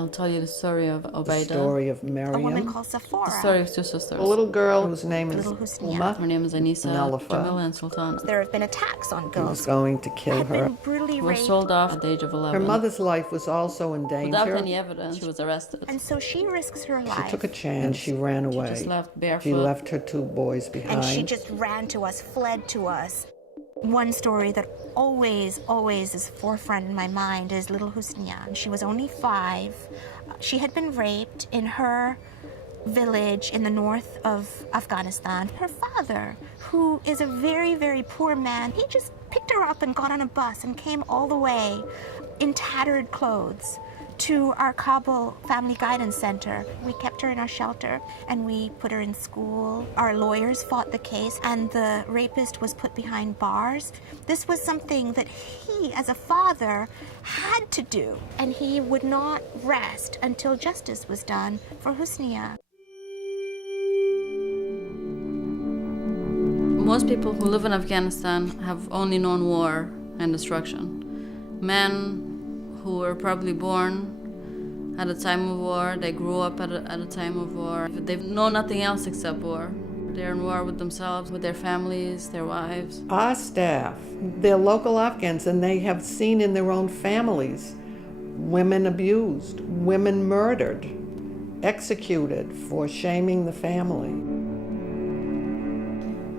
I'll tell you the story of The Obaida. story of Miriam. A woman called Sephora. The story of two sisters. A little girl whose name is Little Husnia. Uma. Her name is Anisa, Nalafa. Jamila, and Sultana. There have been attacks on He was girls going to kill had her. been brutally Was raped. sold off at the age of 11. Her mother's life was also in Without danger. any evidence, she was arrested. And so she risks her She life. took a chance and she ran away. Just left barefoot. She left her two boys behind. And she just ran to us, fled to us. One story that always is forefront in my mind is little Husnia. She was only 5. She had been raped in her village in the north of Afghanistan. Her father, who is a very, very poor man, he just picked her up and got on a bus and came all the way in tattered clothes to our Kabul Family Guidance Center. We kept her in our shelter and we put her in school. Our lawyers fought the case and the rapist was put behind bars. This was something that he, as a father, had to do, and he would not rest until justice was done for Husnia. Most people who live in Afghanistan have only known war and destruction. Men who were probably born at a time of war, they grew up at a time of war. They know nothing else except war. They're in war with themselves, with their families, their wives. Our staff, they're local Afghans, and they have seen in their own families women abused, women murdered, executed for shaming the family.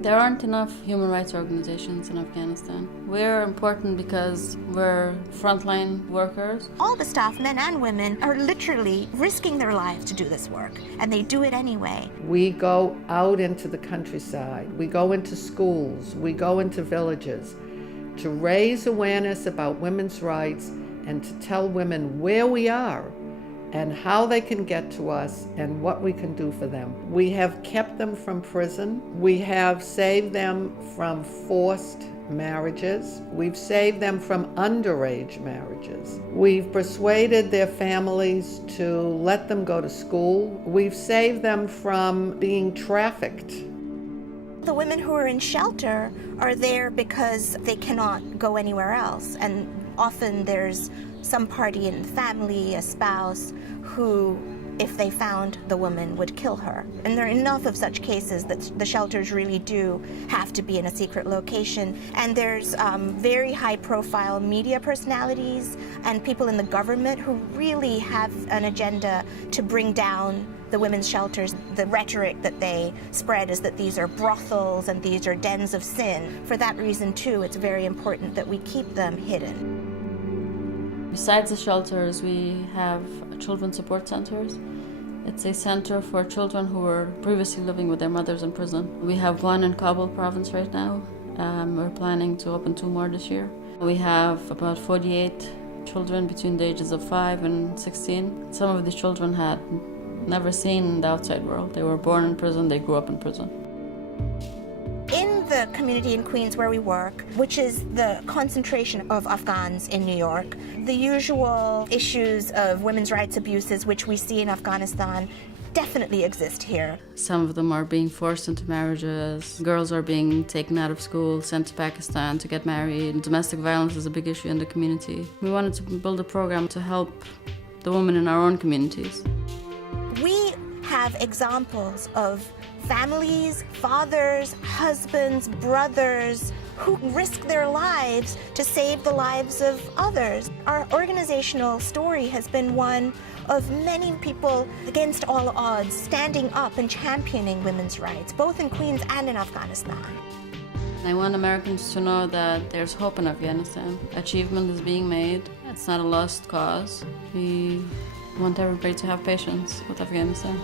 There aren't enough human rights organizations in Afghanistan. We're important because we're frontline workers. All the staff, men and women, are literally risking their lives to do this work, and they do it anyway. We go out into the countryside, we go into schools, we go into villages to raise awareness about women's rights and to tell women where we are and how they can get to us and what we can do for them. We have kept them from prison. We have saved them from forced marriages. We've saved them from underage marriages. We've persuaded their families to let them go to school. We've saved them from being trafficked. The women who are in shelter are there because they cannot go anywhere else, and often there's some party in the family, a spouse, who, if they found the woman, would kill her. And there are enough of such cases that the shelters really do have to be in a secret location. And there's very high-profile media personalities and people in the government who really have an agenda to bring down the women's shelters. The rhetoric that they spread is that these are brothels and these are dens of sin. For that reason, too, it's very important that we keep them hidden. Besides the shelters, we have children's support centers. It's a center for children who were previously living with their mothers in prison. We have one in Kabul province right now. We're planning to open 2 more this year. We have about 48 children between the ages of 5 and 16. Some of the children had never seen the outside world. They were born in prison, they grew up in prison. In the community in Queens where we work, which is the concentration of Afghans in New York, the usual issues of women's rights abuses which we see in Afghanistan definitely exist here. Some of them are being forced into marriages. Girls are being taken out of school, sent to Pakistan to get married. Domestic violence is a big issue in the community. We wanted to build a program to help the women in our own communities. We have examples of families, fathers, husbands, brothers, who risk their lives to save the lives of others. Our organizational story has been one of many people against all odds standing up and championing women's rights, both in Queens and in Afghanistan. I want Americans to know that there's hope in Afghanistan. Achievement is being made. It's not a lost cause. We want everybody to have patience with Afghanistan.